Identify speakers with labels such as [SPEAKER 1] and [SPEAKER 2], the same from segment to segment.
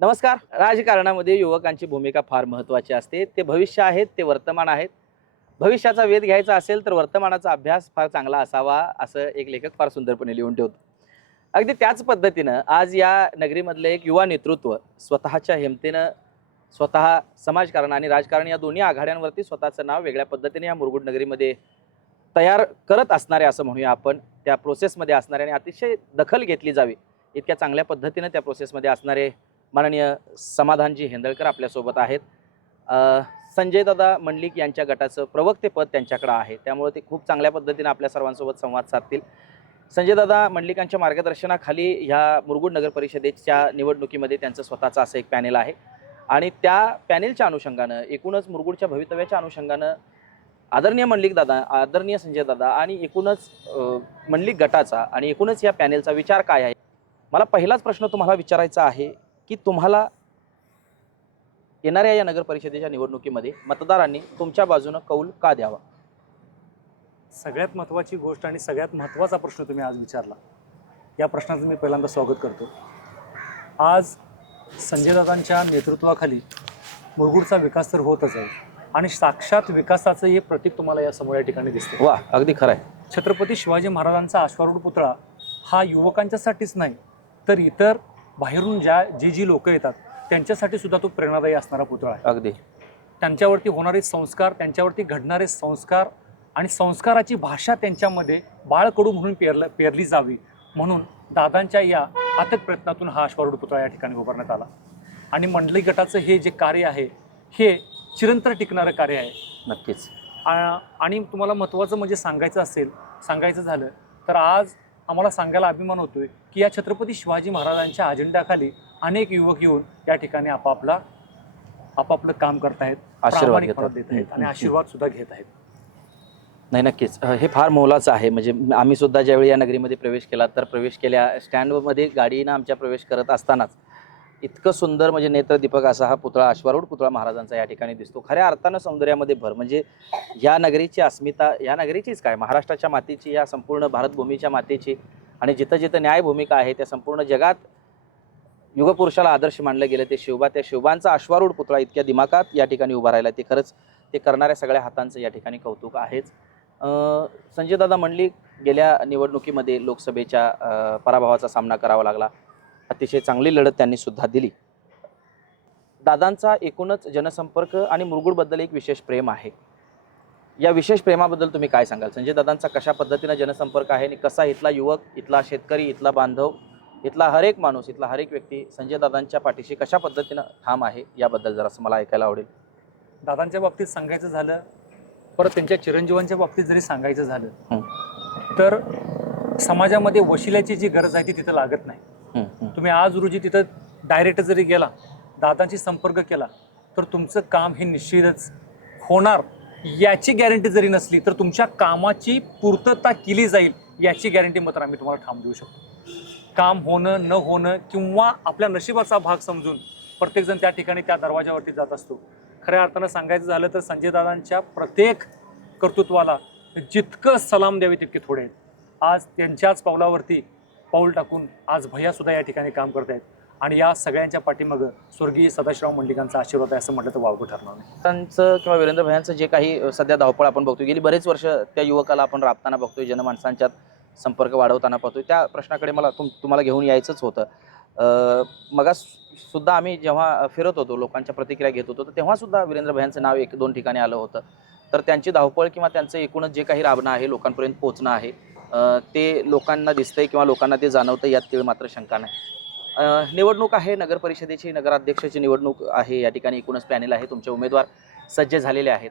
[SPEAKER 1] नमस्कार. राजकारणामध्ये युवकांची भूमिका फार महत्त्वाची असते. ते भविष्य आहेत ते वर्तमान आहेत. भविष्याचा वेध घ्यायचा असेल तर वर्तमानाचा अभ्यास फार चांगला असावा असं एक लेखक फार सुंदरपणे लिहून ठेवतो. अगदी त्याच पद्धतीनं आज या नगरीमधलं एक युवा नेतृत्व स्वतःच्या हिमतीनं स्वतः समाजकारण आणि राजकारण या दोन्ही आघाड्यांवरती स्वतःचं नाव वेगळ्या पद्धतीने या मुरगुड नगरीमध्ये तयार करत असणारे असं म्हणूया आपण. त्या प्रोसेसमध्ये असणारे आणि अतिशय दखल घेतली जावी इतक्या चांगल्या पद्धतीनं त्या प्रोसेसमध्ये असणारे माननीय समाधानजी हेंदळकर आपल्यासोबत आहेत. संजयदादा मंडलिक यांच्या गटाचं प्रवक्तेपद त्यांच्याकडं आहे. त्यामुळे ते खूप चांगल्या पद्धतीनं आपल्या सर्वांसोबत संवाद साधतील. संजयदादा मंडलिकांच्या मार्गदर्शनाखाली ह्या मुरगुड नगर परिषदेच्या निवडणुकीमध्ये त्यांचं स्वतःचं असं एक पॅनेल आहे. आणि त्या पॅनेलच्या अनुषंगानं एकूणच मुरगुडच्या भवितव्याच्या अनुषंगानं आदरणीय मंडलिक दादा आदरणीय संजय दादा आणि एकूणच मंडलिक गटाचा आणि एकूणच या पॅनेलचा विचार काय आहे? मला पहिलाच प्रश्न तुम्हाला विचारायचा आहे की तुम्हाला येणाऱ्या या नगर परिषदेच्या निवडणुकीमध्ये मतदारांनी तुमच्या बाजूनं कौल का द्यावा?
[SPEAKER 2] सगळ्यात महत्त्वाची गोष्ट आणि सगळ्यात महत्त्वाचा प्रश्न तुम्ही आज विचारला. या प्रश्नाचं मी पहिल्यांदा स्वागत करतो. आज संजयदादांच्या नेतृत्वाखाली मुरगुडचा विकास तर होतच आहे आणि साक्षात विकासाचं हे प्रतीक तुम्हाला या समोर या ठिकाणी दिसते
[SPEAKER 1] वा अगदी खरं आहे.
[SPEAKER 2] छत्रपती शिवाजी महाराजांचा अश्वारूढ पुतळा हा युवकांच्यासाठीच नाही तर इतर बाहेरून ज्या जी जी लोक येतात त्यांच्यासाठी सुद्धा तो प्रेरणादायी असणारा पुतळा आहे.
[SPEAKER 1] अगदी.
[SPEAKER 2] त्यांच्यावरती होणारे संस्कार त्यांच्यावरती घडणारे संस्कार आणि संस्काराची भाषा त्यांच्यामध्ये बाळकडू म्हणून पेरलं पेरली जावी म्हणून दादांच्या या अथक प्रयत्नातून हा अश्वारूढ पुतळा या ठिकाणी उभारण्यात आला. आणि मंडळी गटाचं हे जे कार्य आहे हे चिरंतर टिकणारं कार्य आहे.
[SPEAKER 1] नक्कीच.
[SPEAKER 2] आणि तुम्हाला महत्त्वाचं म्हणजे सांगायचं असेल सांगायचं झालं तर आज आम्हाला सांगायला अभिमान होतोय की या छत्रपती शिवाजी महाराजांच्या अजेंड्याखाली अनेक युवक येऊन या ठिकाणी आपापला आपापलं काम करतायत
[SPEAKER 1] आशीर्वाद
[SPEAKER 2] देत आहेत आणि आशीर्वाद सुद्धा घेत आहेत
[SPEAKER 1] नाही नक्कीच. हे फार मोलाचं आहे. म्हणजे आम्ही सुद्धा ज्यावेळी या नगरीमध्ये प्रवेश केला तर प्रवेश केल्या स्टँडमध्ये गाडीनं आमच्या प्रवेश करत असतानाच इतकं सुंदर म्हणजे नेत्रदीपक असा हा पुतळा अश्वारूढ पुतळा महाराजांचा या ठिकाणी दिसतो. खऱ्या अर्थानं सौंदर्यामध्ये भर. म्हणजे या नगरीची अस्मिता या नगरीचीच काय? महाराष्ट्राच्या मातीची या संपूर्ण भारतभूमीच्या मातीची आणि जिथं जिथं न्यायभूमिका आहे त्या संपूर्ण जगात युगपुरुषाला आदर्श मानलं गेलं. ते शिवबा त्या शिवबांचा अश्वारूढ पुतळा इतक्या दिमाकात या ठिकाणी उभा राहिला. ते खरंच ते करणाऱ्या सगळ्या हातांचं या ठिकाणी कौतुक आहेच. संजयदादा म्हणली गेल्या निवडणुकीमध्ये लोकसभेच्या पराभवाचा सामना करावा लागला. अतिशय चांगली लढत त्यांनी सुद्धा दिली दादांचा एकूणच जनसंपर्क आणि मुरगुडबद्दल एक विशेष प्रेम आहे या विशेष प्रेमाबद्दल तुम्ही काय सांगाल संजय दादांचा कशा पद्धतीनं जनसंपर्क आहे आणि कसा इथला युवक इथला शेतकरी इथला बांधव इथला हरेक माणूस इथला हरेक व्यक्ती संजय दादांच्या पाठीशी कशा पद्धतीनं ठाम आहे याबद्दल जरासं मला ऐकायला आवडेल
[SPEAKER 2] दादांच्या बाबतीत सांगायचं झालं परत त्यांच्या चिरंजीवांच्या बाबतीत जरी सांगायचं झालं. तर समाजामध्ये वशिल्याची जी गरज आहे ती तिथं लागत नाही. तुम्ही आज रोजी तिथं डायरेक्ट जरी गेला दादांशी संपर्क केला तर तुमचं काम हे निश्चितच होणार. याची गॅरंटी जरी नसली तर तुमच्या कामाची पूर्तता केली जाईल याची गॅरंटी मात्र आम्ही तुम्हाला ठाम देऊ शकतो. काम होणं न होणं किंवा आपल्या नशिबाचा भाग समजून प्रत्येकजण त्या ठिकाणी त्या दरवाजावरती जात असतो. खऱ्या अर्थानं सांगायचं झालं तर संजय दादांच्या प्रत्येक कर्तृत्वाला जितकं सलाम द्यावे तितके थोडे आहेत. आज त्यांच्याच पावलावरती पाऊल टाकून आज भैयासुद्धा या ठिकाणी काम करत आहेत. आणि या सगळ्यांच्या पाठीमागं स्वर्गीय सदाशिवराव मंडलिकांचा आशीर्वाद आहे असं म्हटलं तर वावगं ठरणार नाही.
[SPEAKER 1] त्यांचं किंवा वीरेंद्र भयांचं जे काही सध्या धावपळ आपण बघतोय गेली बरेच वर्ष त्या युवकाला आपण राबताना बघतोय जनमाणसांच्यात संपर्क वाढवताना पाहतोय. त्या प्रश्नाकडे मला तुम तुम्हाला घेऊन यायचंच होतं. मग सुद्धा आम्ही जेव्हा फिरत होतो लोकांच्या प्रतिक्रिया घेत होतो तर तेव्हासुद्धा वीरेंद्र भयांचं नाव एक दोन ठिकाणी आलं होतं. तर त्यांची धावपळ किंवा त्यांचं एकूणच जे काही राबणं आहे लोकांपर्यंत पोहोचणं आहे ते लोकांना दिसतंय किंवा लोकांना ते जाणवतं यात तीळ मात्र शंका नाही. निवडणूक आहे नगर परिषदेची नगराध्यक्षाची निवडणूक आहे या ठिकाणी एकूणच पॅनेल आहे तुमचे उमेदवार सज्ज झालेले आहेत.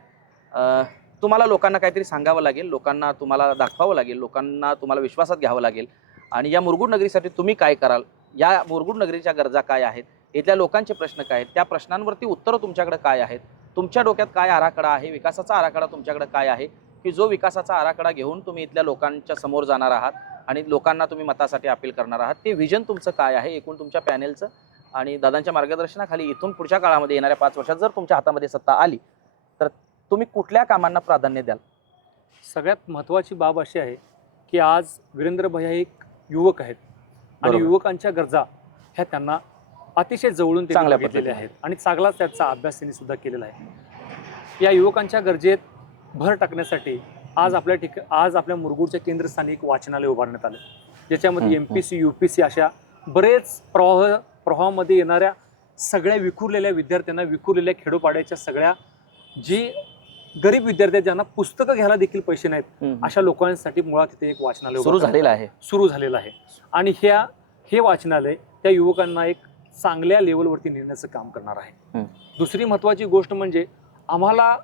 [SPEAKER 1] तुम्हाला लोकांना काहीतरी सांगावं लागेल लोकांना तुम्हाला दाखवावं लागेल लोकांना तुम्हाला विश्वासात घ्यावं लागेल. आणि या मुरगुड नगरीसाठी तुम्ही काय कराल? या मुरगुड नगरीच्या गरजा काय आहेत? इथल्या लोकांचे प्रश्न काय आहेत? त्या प्रश्नांवरती उत्तरं तुमच्याकडे काय आहेत? तुमच्या डोक्यात काय आराखडा आहे? विकासाचा आराखडा तुमच्याकडे काय आहे? की जो विकासाचा आराखडा घेऊन तुम्ही इथल्या लोकांच्या समोर जाणार आहात आणि लोकांना तुम्ही मतासाठी अपील करणार आहात ते विजन तुमचं काय आहे एकूण तुमच्या पॅनेलचं आणि दादांच्या मार्गदर्शनाखाली इथून पुढच्या काळामध्ये येणाऱ्या पाच वर्षात जर तुमच्या हातामध्ये सत्ता आली तर तुम्ही कुठल्या कामांना प्राधान्य द्याल?
[SPEAKER 2] सगळ्यात महत्त्वाची बाब अशी आहे की आज वीरेंद्र भैया एक युवक आहेत. आणि. युवकांच्या गरजा ह्या त्यांना अतिशय जवळून
[SPEAKER 1] चांगल्या पद्धतीने.
[SPEAKER 2] आहेत. आणि चांगलाच त्याचा अभ्यास त्यांनी सुद्धा केलेला आहे. या युवकांच्या गरजेत भर टाकण्यासाठी आज आपल्या ठिक आज आपल्या मुरगुडच्या केंद्रस्थानी एक वाचनालय उभारण्यात आलं. ज्याच्यामध्ये M P C U P C अशा बरेच प्रवाह प्रवाहामध्ये येणाऱ्या सगळ्या विखुरलेल्या विद्यार्थ्यांना विखुरलेल्या खेडोपाड्याच्या सगळ्या जी गरीब विद्यार्थी ज्यांना पुस्तकं घ्यायला देखील पैसे नाहीत. अशा लोकांसाठी मुळात तिथे एक वाचनालय
[SPEAKER 1] सुरू झालेलं आहे.
[SPEAKER 2] सुरू झालेलं आहे. आणि ह्या हे वाचनालय त्या युवकांना एक चांगल्या लेवलवरती नेण्याचं काम करणार आहे. दुसरी महत्त्वाची गोष्ट म्हणजे आम्हाला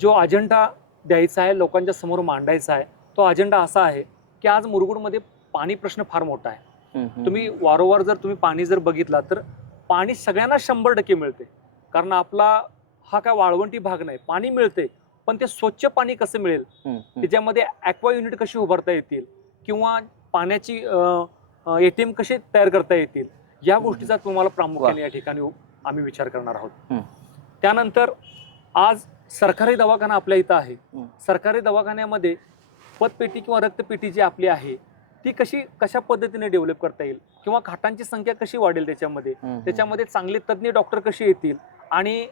[SPEAKER 2] जो अजेंडा द्यायचा आहे लोकांच्या समोर मांडायचा आहे तो अजेंडा असा आहे की आज मुरगुडमध्ये पाणी प्रश्न फार मोठा आहे. तुम्ही वारंवार जर तुम्ही पाणी जर बघितला तर पाणी सगळ्यांना शंभर टक्के मिळते. कारण आपला हा काय वाळवंटी भाग नाही पाणी मिळते पण ते स्वच्छ पाणी कसं मिळेल. त्याच्यामध्ये ॲक्वा युनिट कशी उभारता येतील? किंवा पाण्याची ए टी एम कसे तयार करता येतील? या गोष्टीचा तुम्हाला प्रामुख्याने या ठिकाणी आम्ही विचार करणार आहोत. त्यानंतर आज सरकारी दवाखाना आपल्या इथं आहे.
[SPEAKER 1] हं.
[SPEAKER 2] सरकारी दवाखान्यामध्ये पतपेटी किंवा रक्तपेटी जी आपली आहे ती कशी कशा पद्धतीने डेव्हलप करता येईल? किंवा खाटांची संख्या कशी वाढेल त्याच्यामध्ये. त्याच्यामध्ये चांगले तज्ज्ञ डॉक्टर कसे येतील? आणि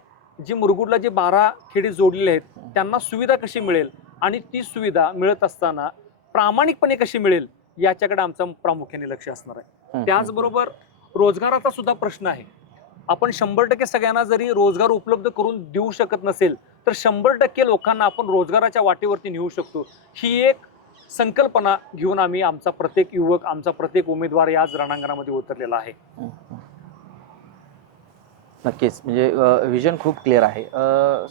[SPEAKER 2] जी मुरगुडला जे बारा खेडे जोडलेले आहेत त्यांना सुविधा कशी मिळेल? आणि ती सुविधा मिळत असताना प्रामाणिकपणे कशी मिळेल? याच्याकडे आमचं प्रामुख्याने लक्ष असणार आहे. त्याचबरोबर रोजगाराचा सुद्धा प्रश्न आहे. आपण शंभर टक्के सगळ्यांना जरी रोजगार उपलब्ध करून देऊ शकत नसेल तर शंभर टक्के लोकांना आपण रोजगाराच्या वाटेवरती नेऊ शकतो. ही एक संकल्पना घेऊन आम्ही आमचा प्रत्येक युवक आमचा प्रत्येक उमेदवार याच रणांगणामध्ये उतरलेला आहे.
[SPEAKER 1] नक्कीच. म्हणजे विजन खूप क्लिअर आहे.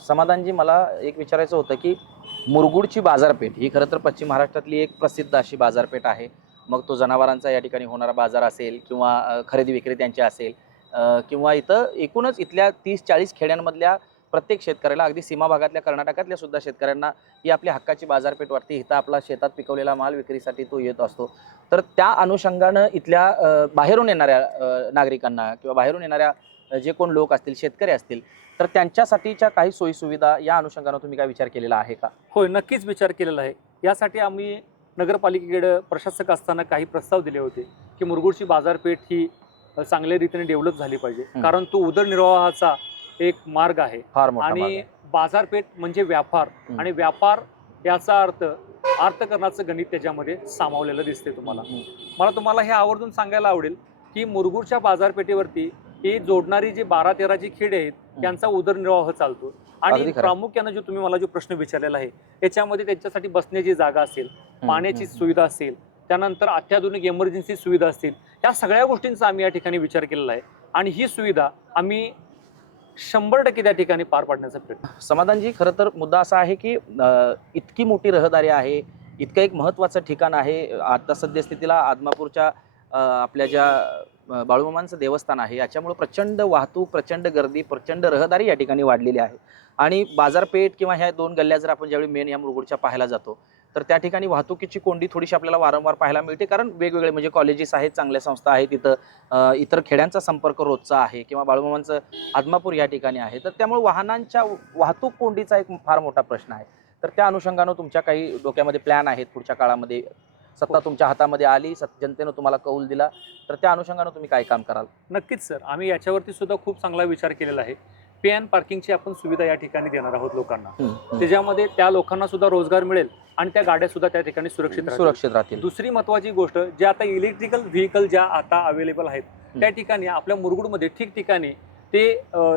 [SPEAKER 1] समाधानजी मला एक विचारायचं होतं की मुरगुडची बाजारपेठ ही खरं तर पश्चिम महाराष्ट्रातली एक प्रसिद्ध अशी बाजारपेठ आहे. मग तो जनावरांचा या ठिकाणी होणारा बाजार असेल किंवा खरेदी खरेदी विक्रेत्यांचे असेल. किंवा इथं एकूणच इथल्या तीस चाळीस खेड्यांमधल्या प्रत्येक शेतकऱ्याला अगदी सीमा भागातल्या कर्नाटकातल्या सुद्धा शेतकऱ्यांना ही आपली हक्काची बाजारपेठ वाटते. इथं आपला शेतात पिकवलेला माल विक्रीसाठी तो येत असतो. तर त्या अनुषंगानं इथल्या बाहेरून येणाऱ्या नागरिकांना किंवा बाहेरून येणाऱ्या जे कोण लोक असतील शेतकरी असतील तर त्यांच्यासाठीच्या काही सोयीसुविधा या अनुषंगानं तुम्ही काय विचार केलेला आहे का?
[SPEAKER 2] होय नक्कीच विचार केलेला आहे. यासाठी आम्ही नगरपालिकेकडे प्रशासक असताना काही प्रस्ताव दिले होते की मुरगुडची बाजारपेठ ही चांगल्या रीतीने डेव्हलप झाली पाहिजे. कारण तो उदरनिर्वाहाचा एक मार्ग आहे. आणि. बाजारपेठ म्हणजे व्यापार. आणि व्यापार याचा अर्थ अर्थकरणाचं गणित त्याच्यामध्ये सामावलेलं दिसते तुम्हाला. मला तुम्हाला हे आवर्जून सांगायला आवडेल की मुरगुडच्या बाजारपेठेवरती ही जोडणारी जी बारा तेरा जी खेडे आहेत त्यांचा उदरनिर्वाह चालतो. आणि. प्रामुख्यानं जो तुम्ही मला जो प्रश्न विचारलेला आहे याच्यामध्ये त्यांच्यासाठी बसण्याची जागा असेल पाण्याची सुविधा असेल त्यानंतर अत्याधुनिक एमर्जन्सी सुविधा असतील. या सगळ्या गोष्टींचा आम्ही या ठिकाणी विचार केलेला आहे. आणि ही सुविधा आम्ही शंभर टक्के त्या ठिकाणी पार पाडण्याचा प्रयत्न
[SPEAKER 1] समाधानजी खरं तर मुद्दा असा आहे की इतकी मोठी रहदारी आहे इतकं एक महत्त्वाचं ठिकाण आहे. आता सद्यस्थितीला आदमापूरच्या आपल्या ज्या बाळूमामांचं देवस्थान आहे याच्यामुळे प्रचंड वाहतूक प्रचंड गर्दी प्रचंड रहदारी या ठिकाणी वाढलेली आहे. आणि बाजारपेठ किंवा ह्या दोन गल्ल्या जर आपण ज्यावेळी मेन या मुरगुडच्या पाहायला जातो तर त्या ठिकाणी वाहतुकीची कोंडी थोडीशी आपल्याला वारंवार पाहायला मिळते. कारण वेगवेगळे म्हणजे कॉलेजेस आहेत चांगल्या संस्था आहेत तिथं इतर खेड्यांचा संपर्क रोजचा आहे किंवा बाळूमामांचं आदमापूर या ठिकाणी आहे. तर त्यामुळे वाहनांच्या वाहतूक कोंडीचा एक फार मोठा प्रश्न आहे. तर त्या अनुषंगानं तुमच्या काही डोक्यामध्ये प्लॅन आहेत पुढच्या काळामध्ये? सत्ता तुमच्या हातामध्ये आली सत जनतेनं तुम्हाला कौल दिला. तर त्या अनुषंगानं तुम्ही काय काम कराल?
[SPEAKER 2] नक्कीच सर. आम्ही याच्यावरती सुद्धा खूप चांगला विचार केलेला आहे. पे अँड पार्किंगची आपण सुविधा या ठिकाणी देणार आहोत लोकांना. त्याच्यामध्ये त्या लोकांना सुद्धा रोजगार मिळेल आणि त्या गाड्या सुद्धा त्या ठिकाणी सुरक्षित.
[SPEAKER 1] सुरक्षित राहतील.
[SPEAKER 2] दुसरी महत्वाची गोष्ट जे आता इलेक्ट्रिकल व्हेकल ज्या आता अवेलेबल आहेत त्या ठिकाणी आपल्या मुरगुडमध्ये ठिकठिकाणी ते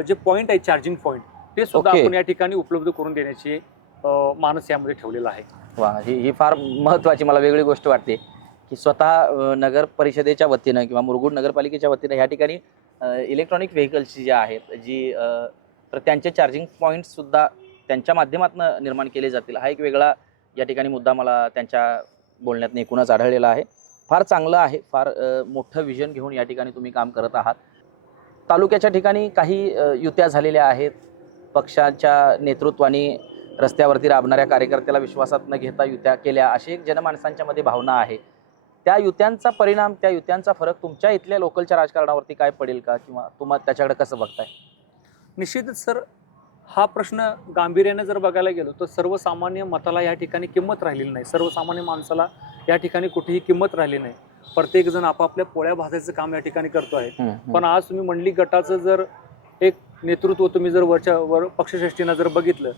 [SPEAKER 2] जे पॉईंट आहे चार्जिंग पॉईंट ते सुद्धा. आपण या ठिकाणी उपलब्ध करून देण्याची मानस यामध्ये ठेवलेला आहे.
[SPEAKER 1] वा ही ही फार महत्त्वाची मला वेगळी गोष्ट वाटते की स्वतः नगर परिषदेच्या वतीनं किंवा मुरगुड नगरपालिकेच्या वतीनं ह्या ठिकाणी इलेक्ट्रॉनिक व्हेकल्सची जी आहेत जी तर त्यांचे चार्जिंग पॉईंट्ससुद्धा त्यांच्या माध्यमातून निर्माण केले जातील. हा एक वेगळा या ठिकाणी मुद्दा मला त्यांच्या बोलण्यात एकूणच आढळलेला आहे. फार चांगलं आहे फार मोठं विजन घेऊन या ठिकाणी तुम्ही काम करत आहात. तालुक्याच्या ठिकाणी काही युत्या झालेल्या आहेत. पक्षाच्या नेतृत्वाने रस्त्यावरती राबणाऱ्या कार्यकर्त्याला विश्वासात न घेता युत्या केल्या अशी एक जनमाणसांच्यामध्ये भावना आहे. त्या युत्यांचा परिणाम त्या युत्यांचा फरक तुमच्या इथल्या लोकलच्या राजकारणावरती काय पडेल का? किंवा तुम्हाला त्याच्याकडे कसं बघताय?
[SPEAKER 2] निश्चितच सर हा प्रश्न गांभीर्याने जर बघायला गेलो तर सर्वसामान्य मताला या ठिकाणी किंमत राहिलेली नाही. सर्वसामान्य माणसाला या ठिकाणी कुठेही किंमत राहिली नाही. प्रत्येक जण आपापल्या पोळ्या भाजायचं काम या ठिकाणी करतो आहे. पण आज तुम्ही मंडली गटाचं जर एक नेतृत्व तुम्ही जर वरच्या वर पक्षश्रेष्ठीनं जर बघितलं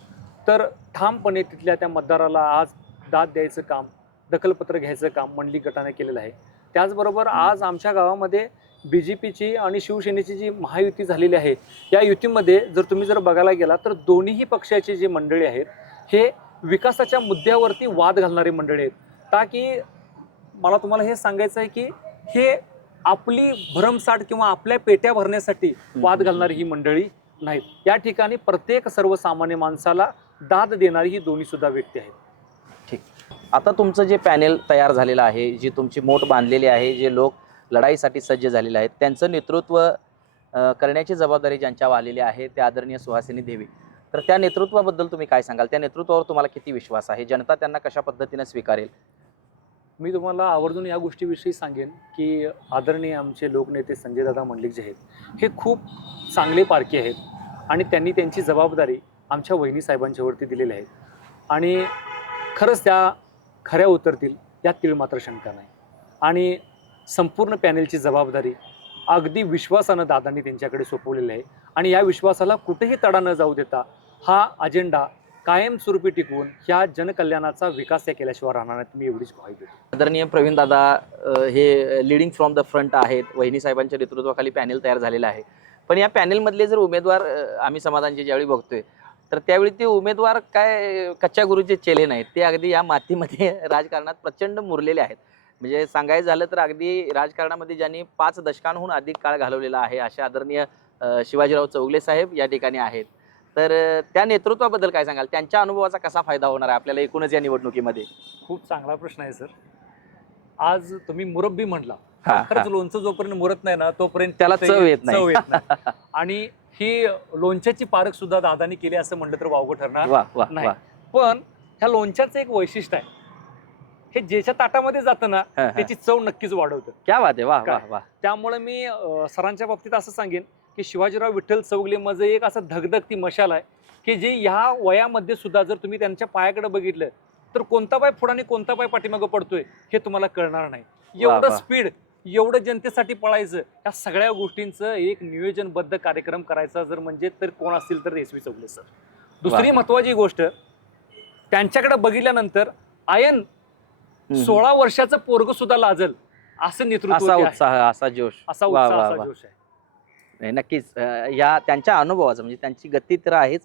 [SPEAKER 2] तर ठामपणे तिथल्या त्या मतदाराला आज दाद द्यायचं काम दखलपत्र घ्यायचं काम मंडली गटाने केलेलं आहे. त्याचबरोबर आज आमच्या गावामध्ये बी जे पीची आणि शिवसेनेची जी महायुती झालेली आहे या युतीमध्ये जर तुम्ही जर बघायला गेला तर दोन्हीही पक्षाची जी मंडळी आहेत हे विकासाच्या मुद्द्यावरती वाद घालणारी मंडळी आहेत. ताकी मला तुम्हाला हे सांगायचं आहे की हे आपली भरमसाठ किंवा आपल्या पेट्या भरण्यासाठी वाद घालणारी ही मंडळी नाहीत. या ठिकाणी प्रत्येक सर्वसामान्य माणसाला दाद देणारी ही दोन्ही सुद्धा व्यक्ती आहेत.
[SPEAKER 1] आता तुमचं जे पॅनेल तयार झालेलं आहे जी तुमची मोठ बांधलेली आहे जे लोक लढाईसाठी सज्ज झालेले आहेत त्यांचं नेतृत्व करण्याची जबाबदारी ज्यांच्यावर आलेली आहे ते आदरणीय सुहासिनी देवी. तर त्या नेतृत्वाबद्दल तुम्ही काय सांगाल? त्या नेतृत्वावर तुम्हाला किती विश्वास आहे? जनता त्यांना कशा पद्धतीने स्वीकारेल?
[SPEAKER 2] मी तुम्हाला आवर्जून या गोष्टीविषयी सांगेन की आदरणीय आमचे लोकनेते संजयदादा मंडलिक जे आहेत हे खूप चांगले पारखी आहेत आणि त्यांनी त्यांची जबाबदारी आमच्या वहिनी साहेबांच्यावरती दिलेली आहे. आणि खरंच त्या खऱ्या उतरतील यात तीळ मात्र शंका नाही. आणि संपूर्ण पॅनेलची जबाबदारी अगदी विश्वासानं दादांनी त्यांच्याकडे सोपवलेली आहे. आणि या विश्वासाला कुठेही तडा न जाऊ देता हा अजेंडा कायमस्वरूपी टिकवून ह्या जनकल्याणाचा विकास या केल्याशिवाय राहणार नाही मी एवढीच ग्वाही देतो.
[SPEAKER 1] आदरणीय प्रवीण दादा हे लिडिंग फ्रॉम द फ्रंट आहेत. वहिनी साहेबांच्या नेतृत्वाखाली पॅनेल तयार झालेलं आहे. पण या पॅनेलमधले जर उमेदवार आम्ही समाजांचे ज्यावेळी बघतोय तर त्यावेळी ते उमेदवार काय कच्च्या गुरुचे चेले नाहीत. ते अगदी या मातीमध्ये राजकारणात प्रचंड मुरलेले आहेत. म्हणजे सांगायचं झालं तर अगदी राजकारणामध्ये ज्यांनी पाच दशकांहून अधिक काळ घालवलेला आहे असे आदरणीय शिवाजीराव चौगले साहेब या ठिकाणी आहेत. तर त्या नेतृत्वाबद्दल काय सांगाल? त्यांच्या अनुभवाचा कसा फायदा होणार आहे आपल्याला एकूणच या निवडणुकीमध्ये?
[SPEAKER 2] खूप चांगला प्रश्न आहे सर. आज तुम्ही मुरब्बी म्हटला
[SPEAKER 1] हा,
[SPEAKER 2] खरंच लोणचं जोपर्यंत मुरत नाही ना तोपर्यंत
[SPEAKER 1] त्याला. चव येत नाही.
[SPEAKER 2] आणि ही लोणच्याची पारख सुद्धा दादानी केली असं म्हटलं तर वावगं ठरणार
[SPEAKER 1] वा
[SPEAKER 2] नाही.
[SPEAKER 1] वा
[SPEAKER 2] पण ह्या लोणच्याचं एक वैशिष्ट्य आहे हे ज्याच्या ताटामध्ये जातं ना
[SPEAKER 1] हा, हा.
[SPEAKER 2] त्याची चव नक्कीच वाढवतं
[SPEAKER 1] क्या बात आहे वा वा
[SPEAKER 2] काय?
[SPEAKER 1] वा
[SPEAKER 2] त्यामुळे मी अं, सरांच्या बाबतीत असं सांगेन की शिवाजीराव विठ्ठल चौगले माझं एक असं धगधगती मशाल आहे की जे ह्या वयामध्ये सुद्धा जर तुम्ही त्यांच्या पायाकडे बघितलं तर कोणता पाय पुढे आणि कोणता पाय पाठीमागं पडतोय हे तुम्हाला कळणार नाही
[SPEAKER 1] वा,
[SPEAKER 2] एवढं
[SPEAKER 1] वा.
[SPEAKER 2] स्पीड एवढं जनतेसाठी पळायचं या सगळ्या गोष्टींचं एक नियोजनबद्ध कार्यक्रम करायचा जर म्हणजे तर कोण असतील तर एस व्ही चौगले सर दुसरी. महत्वाची गोष्ट त्यांच्याकडे बघितल्यानंतर आयन. सोळा वर्षाचं पोरग सुद्धा लाजल असं नेतृत्व
[SPEAKER 1] असा. उत्साह असा जोश
[SPEAKER 2] असा उत्साह असा. जोश आहे
[SPEAKER 1] नाही, नक्कीच या त्यांच्या अनुभवाचं म्हणजे त्यांची गती तर आहेच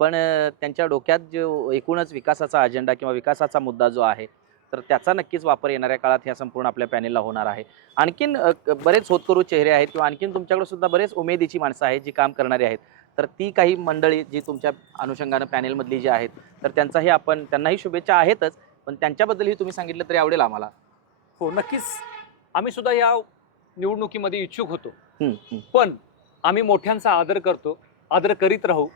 [SPEAKER 1] पण त्यांच्या डोक्यात जो एकूणच विकासाचा अजेंडा किंवा विकासाचा मुद्दा जो आहे तर त्याचा नक्कीच वापर येणाऱ्या काळात ह्या संपूर्ण आपल्या पॅनेलला होणार आहे. आणखीन बरेच होतकरू चेहरे आहेत किंवा आणखीन तुमच्याकडे सुद्धा बरेच उमेदीची माणसं आहेत जी काम करणारी आहेत. तर ती काही मंडळी जी तुमच्या अनुषंगानं पॅनेलमधली जी आहेत तर त्यांचाही आपण त्यांनाही शुभेच्छा आहेतच पण त्यांच्याबद्दलही तुम्ही सांगितलं तरी आवडेल आम्हाला.
[SPEAKER 2] हो नक्कीच. आम्ही सुद्धा या निवडणुकीमध्ये इच्छुक होतो. पण आम्ही मोठ्यांचा आदर करतो आदर करीत राहू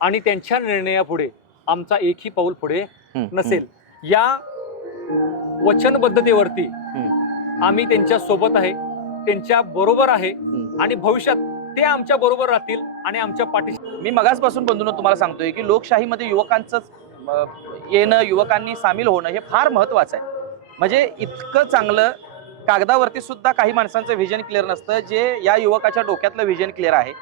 [SPEAKER 2] आणि त्यांच्या निर्णयापुढे आमचा एकही पाऊल पुढे नसेल. या वचनबद्धतेवरती आम्ही त्यांच्यासोबत आहे त्यांच्या बरोबर आहे. आणि भविष्यात ते आमच्या बरोबर राहतील आणि आमच्या पाठीशी
[SPEAKER 1] मी मगासपासून बंधून तुम्हाला सांगतोय की लोकशाहीमध्ये युवकांचं येणं युवकांनी सामील होणं हे फार महत्वाचं आहे. म्हणजे इतकं चांगलं कागदावरती सुद्धा काही माणसांचं व्हिजन क्लिअर नसतं जे या युवकाच्या डोक्यातलं व्हिजन क्लिअर आहे.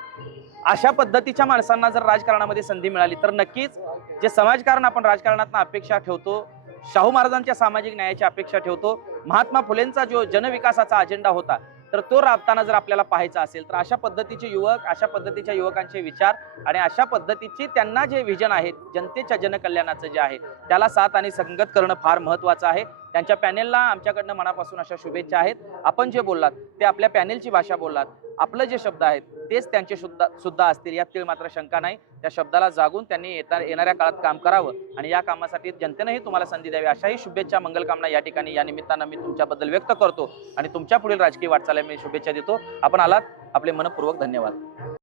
[SPEAKER 1] अशा पद्धतीच्या माणसांना जर राजकारणामध्ये संधी मिळाली तर नक्कीच जे समाजकारण आपण राजकारणात अपेक्षा ठेवतो शाहू महाराजांच्या सामाजिक न्यायाची अपेक्षा ठेवतो. महात्मा फुलेंचा जो जनविकासाचा अजेंडा होता तर तो राबताना जर आपल्याला पाहायचा असेल तर अशा पद्धतीचे युवक अशा पद्धतीच्या युवकांचे विचार आणि अशा पद्धतीची त्यांना जे विजन आहे जनतेच्या जनकल्याणाचं जे आहे त्याला साथ आणि संगत करणं फार महत्त्वाचं आहे. त्यांच्या पॅनेलला आमच्याकडनं मनापासून अशा शुभेच्छा आहेत. आपण जे बोललात ते आपल्या पॅनेलची भाषा बोललात. आपलं जे शब्द आहेत तेच त्यांचे सुद्धा सुद्धा असतील यात तीळ मात्र शंका नाही. त्या शब्दाला जागून त्यांनी येता येणाऱ्या काळात काम करावं आणि या कामासाठी जनतेनंही तुम्हाला संधी द्यावी. अशाही शुभेच्छा मंगलकामना या ठिकाणी या निमित्तानं मी तुमच्याबद्दल व्यक्त करतो आणि तुमच्या पुढील राजकीय वाटचाली मी शुभेच्छा देतो. आपण आलात. आपले मनपूर्वक धन्यवाद.